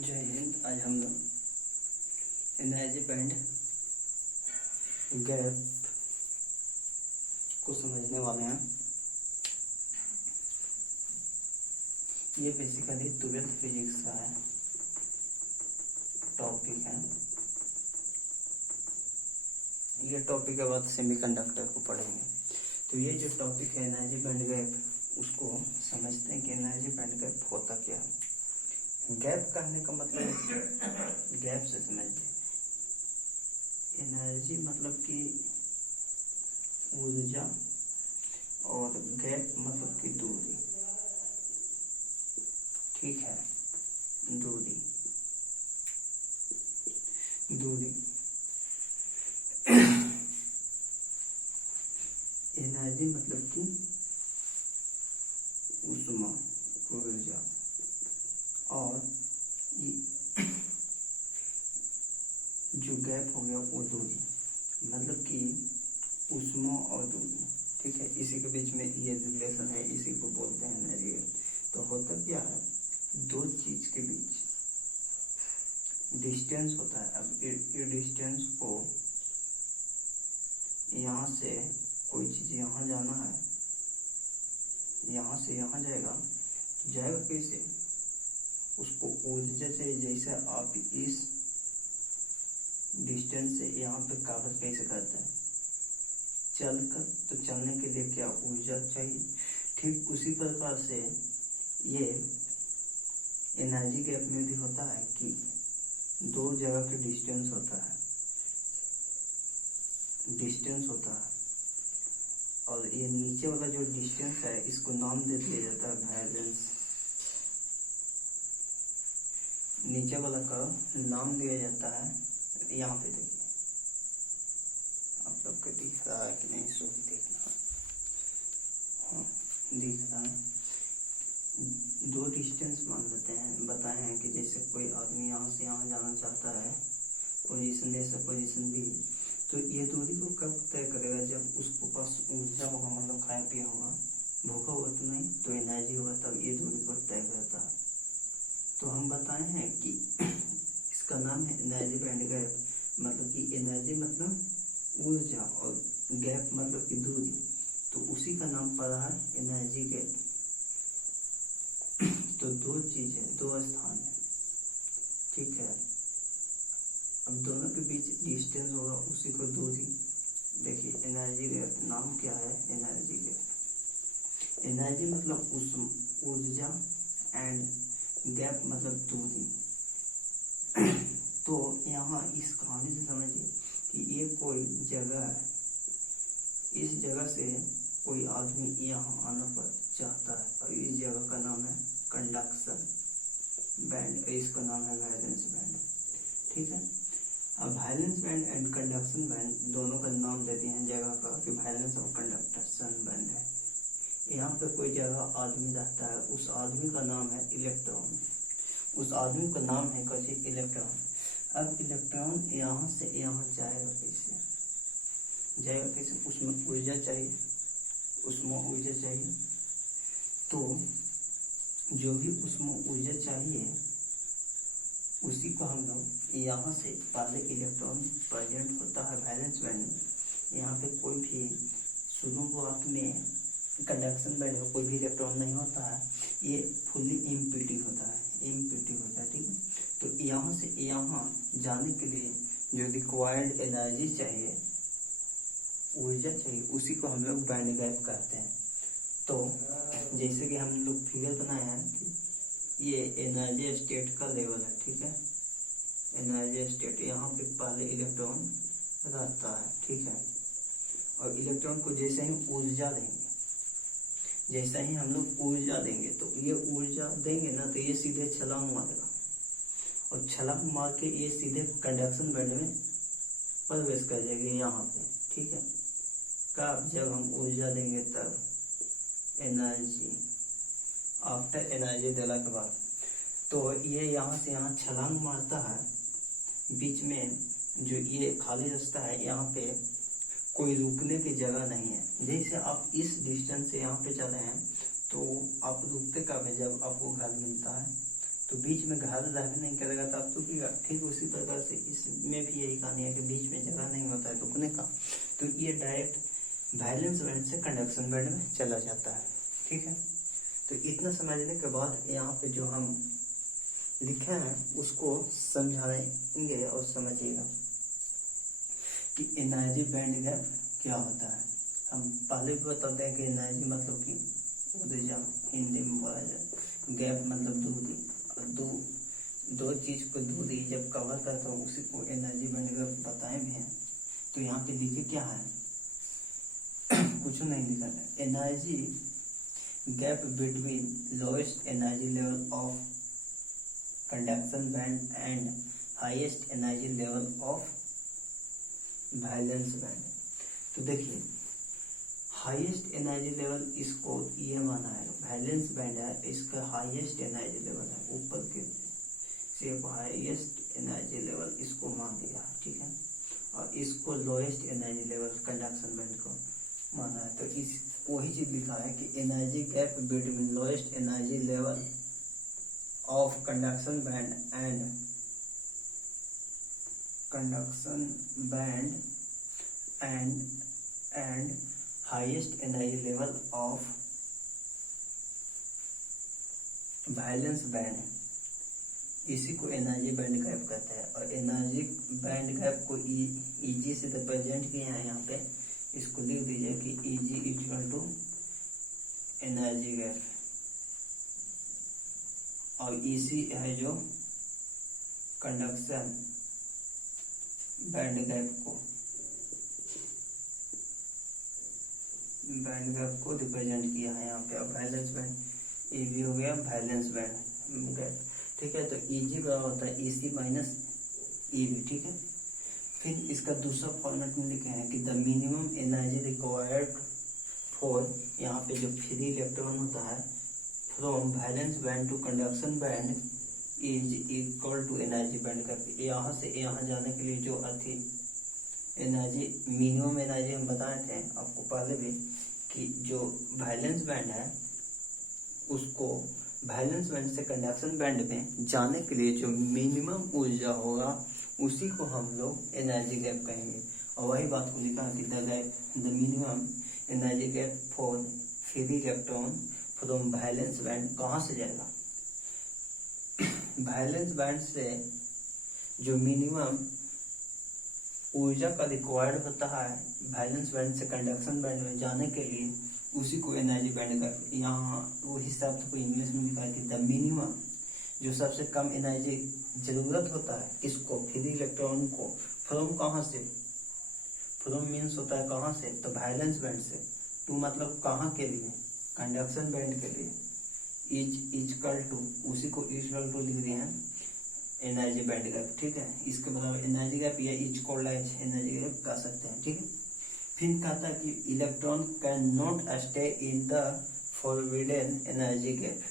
जय हिंद। आज हम लोग एनर्जी बैंड गैप को समझने वाले हैं। ये बेसिकली 12th फिजिक्स का है टॉपिक है। ये टॉपिक के बाद सेमीकंडक्टर को पढ़ेंगे। तो ये जो टॉपिक है एनर्जी बैंड गैप, उसको समझते हैं कि एनर्जी बैंड गैप होता क्या है। गैप कहने का मतलब गैप से समझिए, एनर्जी मतलब कि ऊर्जा और गैप मतलब कि दूरी। ठीक है, दूरी एनर्जी मतलब कि ऊष्मा, ऊर्जा, और जो गैप हो गया वो दूरी, मतलब कि ऊष्मा और दूरी। ठीक है, इसी के बीच में ये रिलेशन है, इसी को बोलते हैं एनर्जी गैप। तो होता क्या है, दो चीज के बीच डिस्टेंस होता है। अब ये डिस्टेंस को, यहाँ से कोई चीज यहाँ जाना है, यहाँ से यहाँ जाएगा, तो जाएगा कैसे, उसको ऊर्जा से, जैसे आप इस डिस्टेंस से यहाँ पे कागज कैसे करते हैं चलकर, तो चलने के लिए क्या ऊर्जा चाहिए। ठीक उसी प्रकार से ये एनर्जी गैप में भी होता है कि दो जगह के डिस्टेंस होता है, और ये नीचे वाला जो डिस्टेंस है, इसको नाम दे दिया जाता है वैलेंस। नीचे वाला का नाम दिया जाता है, यहाँ पे देखिए, आप लोग को दिख रहा है कि नहीं, सो देखना, हाँ दिख रहा है। दो डिस्टेंस मान लेते हैं, बताए हैं कि जैसे कोई आदमी यहाँ से यहाँ जाना चाहता है, पोजीशन ए से पोजीशन बी, तो ये दूरी को कब तय करेगा, जब उसको पास ऊर्जा होगा, मतलब खाया पिया होगा, भूखा होगा तो नहीं, तो एनर्जी होगा, तब ये दूरी को तय करता है। तो हम बताए हैं कि इसका नाम है एनर्जी बैंड गैप, मतलब कि एनर्जी मतलब ऊर्जा और गैप मतलब कि दूरी, तो उसी का नाम पड़ा है एनर्जी गैप। तो दो चीजें, दो स्थान है, ठीक है। अब दोनों के बीच डिस्टेंस होगा, उसी को दूरी। देखिए एनर्जी गैप, नाम क्या है, एनर्जी गैप। एनर्जी मतलब ऊर्जा एंड गैप मतलब दूरी। तो यहाँ इस कहानी से समझिए कि ये कोई जगह है, इस जगह से कोई आदमी यहाँ आना पर चाहता है, और इस जगह का नाम है कंडक्शन बैंड, इसका नाम है वैलेंस बैंड। ठीक है, अब valence band and conduction band दोनों का नाम देते हैं जगह का, कि वैलेंस और कंडक्शन बैंड है। यहाँ पे कोई जगह आदमी रहता है, उस आदमी का नाम है इलेक्ट्रॉन, उस आदमी का नाम है कैसे, इलेक्ट्रॉन। अब इलेक्ट्रॉन यहाँ से यहाँ जाएगा कैसे, उसमें ऊर्जा चाहिए, तो जो भी उसमें ऊर्जा चाहिए, उसी को हम लोग यहाँ से, पहले इलेक्ट्रॉन प्रेजेंट होता है वैलेंस बैंड में। यहाँ पे कोई भी शुरुआत में कंडक्शन बैंड में कोई भी इलेक्ट्रॉन नहीं होता है, ये फुल्ली एम्प्टी होता है, ठीक है। तो यहाँ से यहाँ जाने के लिए जो रिक्वायर्ड एनर्जी चाहिए, ऊर्जा चाहिए, उसी को हम लोग बैंड गैप कहते हैं। तो जैसे कि हम लोग फिगर बनाए हैं कि ये एनर्जी स्टेट का लेवल है, ठीक है। एनर्जी स्टेट, यहाँ पे पहले इलेक्ट्रॉन रहता है, ठीक है। और इलेक्ट्रॉन को जैसे ही ऊर्जा देंगे, हम लोग ऊर्जा देंगे, तो ये ऊर्जा देंगे ना, तो ये सीधे छलांग मारेगा, और छलांग मार के ये सीधे कंडक्शन बैंड में प्रवेश कर जाएगी यहाँ पे, ठीक है। कब, जब हम ऊर्जा देंगे तब, एनर्जी, आफ्टर एनर्जी देने के बाद। तो ये यहाँ से यहाँ छलांग मारता है, बीच में जो ये खाली रास्ता है, यहाँ पे कोई रुकने की जगह नहीं है। जैसे आप इस डिस्टेंस से यहाँ पे चले हैं, तो आप रुकते कब है, जब आपको घर मिलता है, तो बीच में घर रह नहीं करेगा तब रुकेगा। ठीक उसी प्रकार से इसमें भी यही कहानी है कि बीच में जगह नहीं होता है रुकने का, तो ये डायरेक्ट वैलेंस बैंड से कंडक्शन बैंड में चला जाता है। ठीक है, तो इतना समझने के बाद यहाँ पे जो हम लिखे हैं उसको समझाएंगे और समझिएगा कि एनर्जी बैंड गैप क्या होता है। हम पहले भी बताते हैं कि एनर्जी मतलब कि ऊर्जा, हिंदी में बोला जाए, गैप मतलब दूरी, और दो चीज को दूरी जब कवर करता हो उसी को एनर्जी बैंड गैप बताए भी हैं। तो यहाँ पे लिखे क्या है कुछ नहीं लिखा है। Energy gap between lowest energy level of conduction band and highest energy level of valence band. तो देखिए हाईएस्ट एनर्जी लेवल इसको ये माना है, वैलेंस बैंड है इसका हाईएस्ट एनर्जी लेवल है, ऊपर के से हाईएस्ट एनर्जी लेवल इसको मान लिया है। ठीक है, और इसको lowest energy level conduction band को माना है। तो इस वही चीज लिखा है कि energy gap between lowest energy level of conduction band and highest energy level of valence band, इसी को एनर्जी बैंड गैप कहते हैं। और एनर्जी बैंड गैप को ईजी से रिप्रेजेंट किया है यहाँ पे, इसको लिख दीजिए कि E G equal to energy gap, और ईसी है जो कंडक्शन बैंड गैप को रिप्रेजेंट किया है यहाँ पे। अब वैलेंस बैंड ये भी हो गया वैलेंस बैंड गैप। ठीक है, तो ईजी बराबर होता है ईसी माइनस ईवी। ठीक है, फिर इसका दूसरा फॉर्मेट में लिखे हैं कि the minimum energy required for, यहाँ पे जो फ्री इलेक्ट्रॉन होता है from valence band to conduction band is equal to energy band gap. यहाँ से यहाँ जाने के लिए जो अर्थी एनर्जी, मिनिमम एनर्जी हम बताए थे आपको पहले भी कि जो वैलेंस बैंड है उसको वैलेंस बैंड से कंडक्शन बैंड में जाने के लिए जो मिनिमम ऊर्जा होगा उसी को हम लोग एनर्जी गैप कहेंगे। और वही बात को लिखा कि the minimum energy gap for free electron from valence band कहाँ से जाएगा, वैलेंस बैंड से जो मिनिमम ऊर्जा का रिक्वायर्ड होता है वैलेंस बैंड से कंडक्शन बैंड में जाने के लिए उसी को एनर्जी बैंड गैप। यहाँ वही शब्द को इंग्लिश में लिखा है कि द मिनिमम, जो सबसे कम एनर्जी जरूरत होता है इसको फ्री इलेक्ट्रॉन को फ्रॉम कहाँ से, फ्रॉम मीन्स होता है कहाँ से, तो वैलेंस बैंड से, टू मतलब कहाँ के लिए, कंडक्शन बैंड के लिए, इजकल टू, उसी को इजकल टू लिख दिए हैं एनर्जी बैंड गैप। ठीक है, इसके बराबर एनर्जी गैप या इजकल एनर्जी गैप कह सकते हैं। ठीक है, फिर कहता है कि electron can not stay in the forbidden energy gap.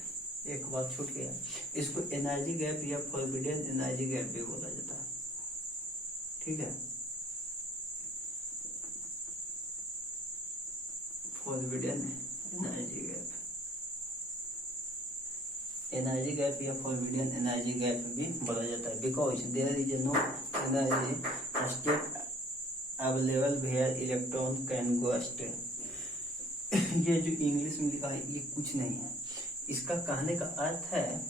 एक बात छूट गया, इसको एनर्जी गैप या फॉरबिडन एनर्जी गैप भी बोला जाता है। ठीक है, forbidden energy gap, energy gap या फॉरबिडन एनर्जी गैप भी बोला जाता है। Because there is no energy state available where electron can go stay. ये जो इंग्लिश में लिखा है ये कुछ नहीं है, इसका कहने का अर्थ है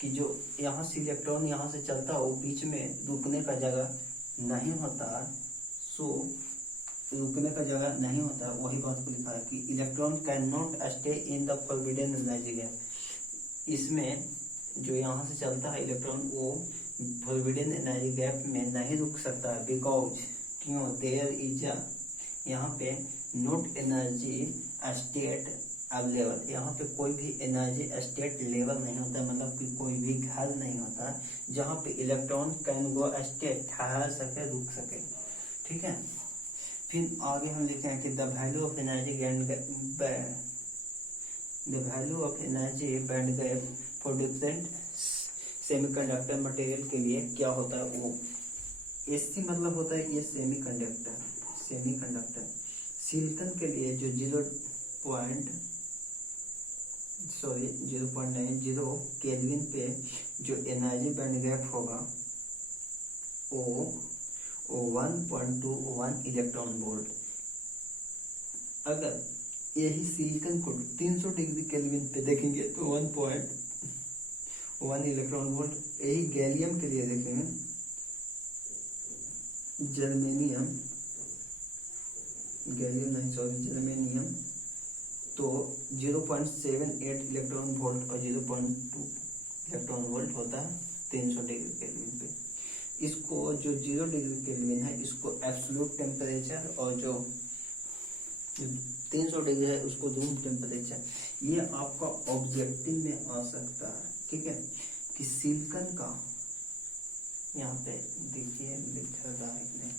कि जो यहाँ से इलेक्ट्रॉन यहाँ से चलता हो बीच में रुकने का जगह नहीं होता, सो रुकने का जगह नहीं होता। वही बात को लिखा है कि electron can not stay in the forbidden energy gap. इसमें जो यहाँ से चलता है इलेक्ट्रॉन वो फॉरबिडन एनर्जी गैप में नहीं रुक सकता है। बिकॉज क्यों, देयर इज यहाँ पे नॉट एनर्जी स्टेट अवेलेबल, यहाँ पे कोई भी एनर्जी स्टेट लेवल नहीं होता, मतलब कि कोई भी घर नहीं होता जहाँ पे इलेक्ट्रॉन कैन गो स्टेट, ठहर सके, रुक सके। ठीक है, फिर आगे हम लिखे हैं कि the value of energy band gap for different semiconductor material के लिए क्या होता है, वो एससी मतलब होता है ये सेमीकंडक्टर। सिलिकॉन के लिए जो 0.0 0.90 केल्विन पे जो एनर्जी बैंड गैप होगा वो 1.21 इलेक्ट्रॉन वोल्ट। अगर यही सिलिकॉन को 300 डिग्री केल्विन पे देखेंगे तो 1.1 इलेक्ट्रॉन वोल्ट। यही गैलियम के लिए देखेंगे, जर्मेनियम तो 0.78 इलेक्ट्रॉन वोल्ट और 0.2 इलेक्ट्रॉन वोल्ट होता है 300 डिग्री केल्विन पे। इसको जो 0 डिग्री केल्विन है इसको एब्सोल्यूट टेम्परेचर, और जो 300 डिग्री है उसको रूम टेम्परेचर। ये आपका ऑब्जेक्टिव में आ सकता है, ठीक है, कि सिलिकॉन का, यहाँ पे देखिए लिखा रहा है इसमें,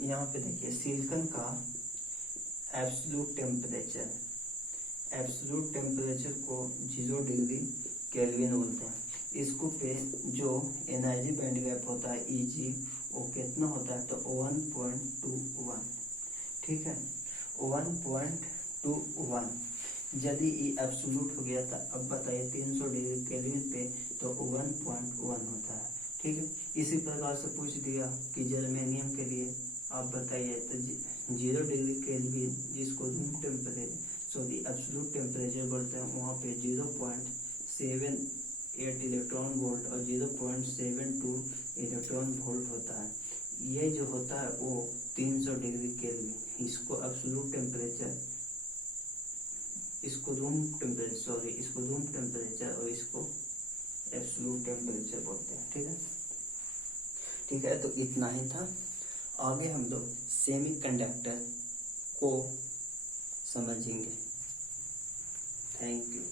यहाँ पे देखिए सिलिकॉन का एब्सोल्यूट टेम्परेचर को 0 डिग्री केल्विन बोलते हैं। इसको पे जो एनर्जी बैंड गैप होता है Eg वो कितना होता है तो 1.21, ठीक है, 1.21। यदि ये एब्सोल्यूट हो गया था, अब बताइए 300 डिग्री केल्विन पे तो 1.1 होता है, ठीक है। इसी प्रकार से पूछ दिया कि जर्मेनियम के लिए आप बताइए तो 0 डिग्री केल्विन जिसको रूम टेम्परेचर एब्सोल्यूट टेम्परेचर बोलते हैं, वहाँ पे 0.78 इलेक्ट्रॉन वोल्ट और 0.72 इलेक्ट्रॉन वोल्ट होता है। ये जो होता है वो 300 डिग्री केल्विन, इसको एब्सोल्यूट टेम्परेचर, इसको रूम टेम्परेचर और इसको एब्सोल्यूट टेम्परेचर बोलते हैं, ठीक है। तो इतना ही था। आगे हम लोग सेमीकंडक्टर को समझेंगे। Thank you.